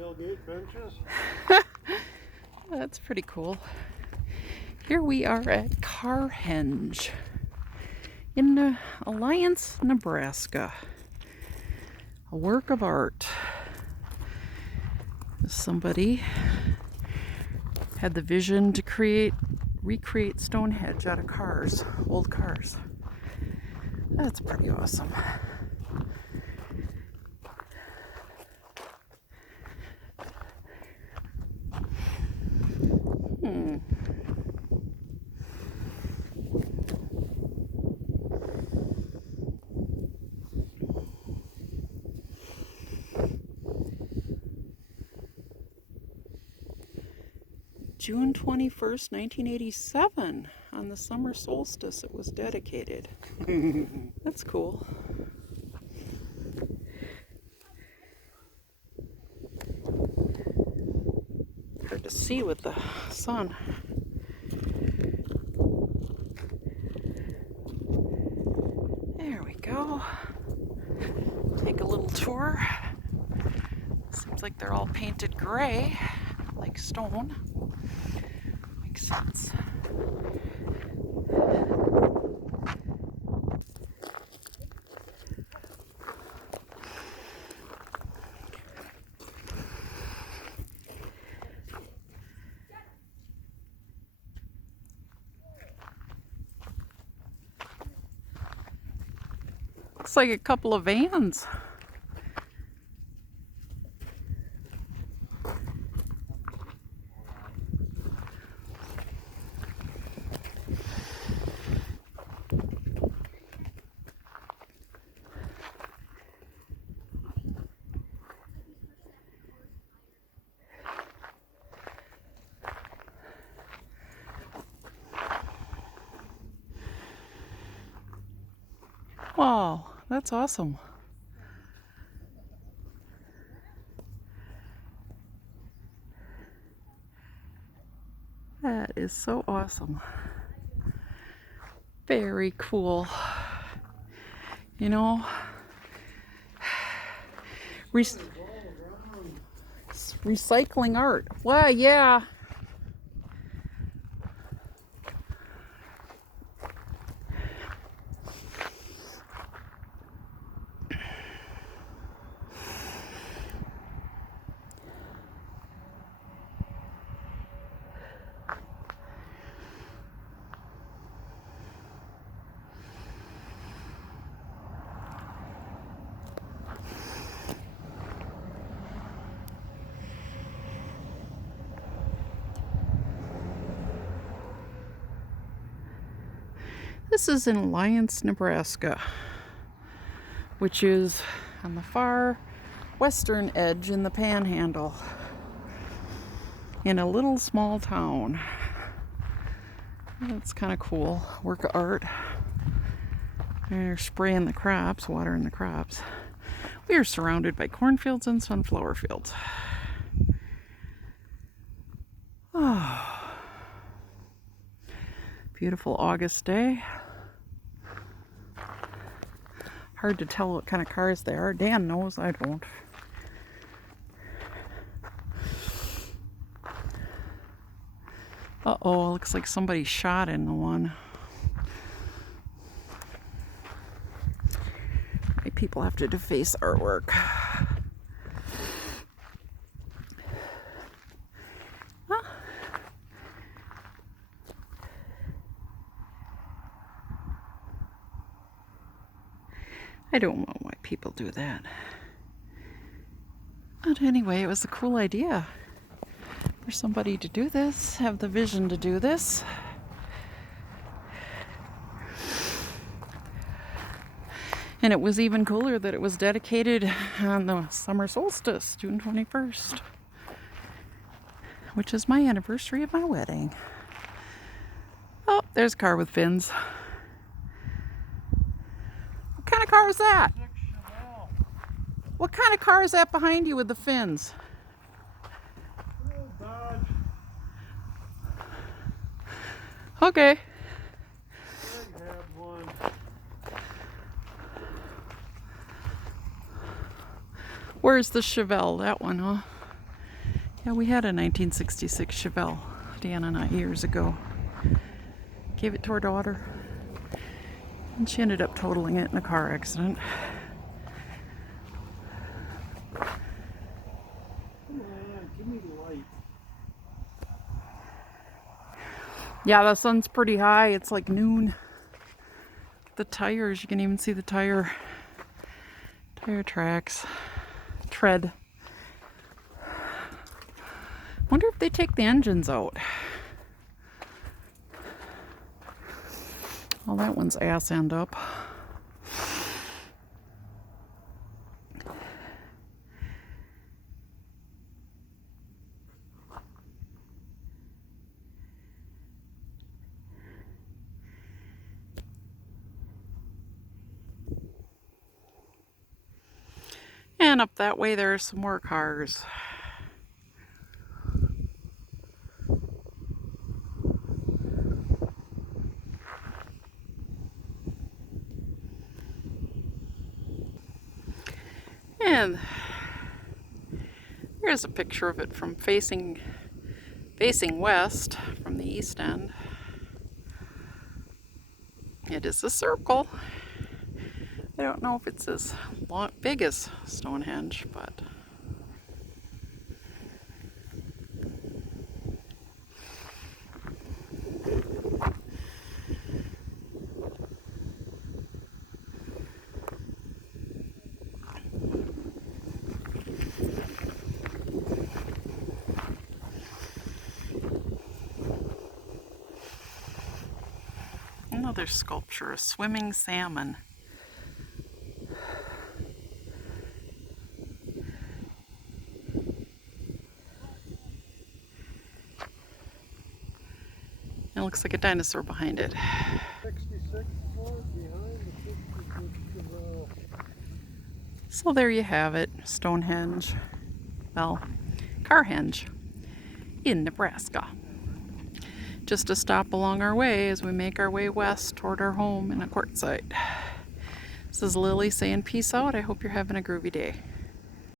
tailgate benches. That's pretty cool. Here we are at Carhenge in Alliance, Nebraska. A work of art. Somebody had the vision to recreate Stonehenge out of cars, old cars. That's pretty awesome. June 21st, 1987, on the summer solstice it was dedicated. That's cool. Hard to see with the sun. There we go. Take a little tour. Seems like they're all painted gray, like stone. Makes sense. Looks like a couple of vans. Wow, that's awesome. That is so awesome. Very cool. You know, recycling art. Why, yeah. This is in Alliance, Nebraska, which is on the far western edge in the Panhandle, in a little small town. That's kind of cool. Work of art. They're spraying the crops, watering the crops. We are surrounded by cornfields and sunflower fields. Oh, beautiful August day. Hard to tell what kind of cars they are. Dan knows, I don't. Uh-oh, looks like somebody shot in the one. Why people have to deface artwork. Huh? I don't know why people do that. But anyway, it was a cool idea for somebody to do this, have the vision to do this. And it was even cooler that it was dedicated on the summer solstice, June 21st, which is my anniversary of my wedding. Oh, there's a car with fins. What kind of car is that? What kind of car is that behind you with the fins? Dodge. Okay. I had one. Where's the Chevelle? That one, huh? Yeah, we had a 1966 Chevelle, Dan and I, years ago. Gave it to our daughter, and she ended up totaling it in a car accident. Come on, give me the light. Yeah, the sun's pretty high. It's like noon. The tires, you can even see the tire tracks. Tread. Wonder if they take the engines out. Well, that one's ass end up. And up that way there are some more cars. And here's a picture of it from facing west from the east end. It is a circle. I don't know if it's as big as Stonehenge, but another sculpture, a swimming salmon. It looks like a dinosaur behind it. 66 foot behind the 66 Chevelle. So there you have it, Stonehenge, well, Carhenge in Nebraska. Just a stop along our way as we make our way west toward our home in a quartzsite. This is Lily saying peace out. I hope you're having a groovy day.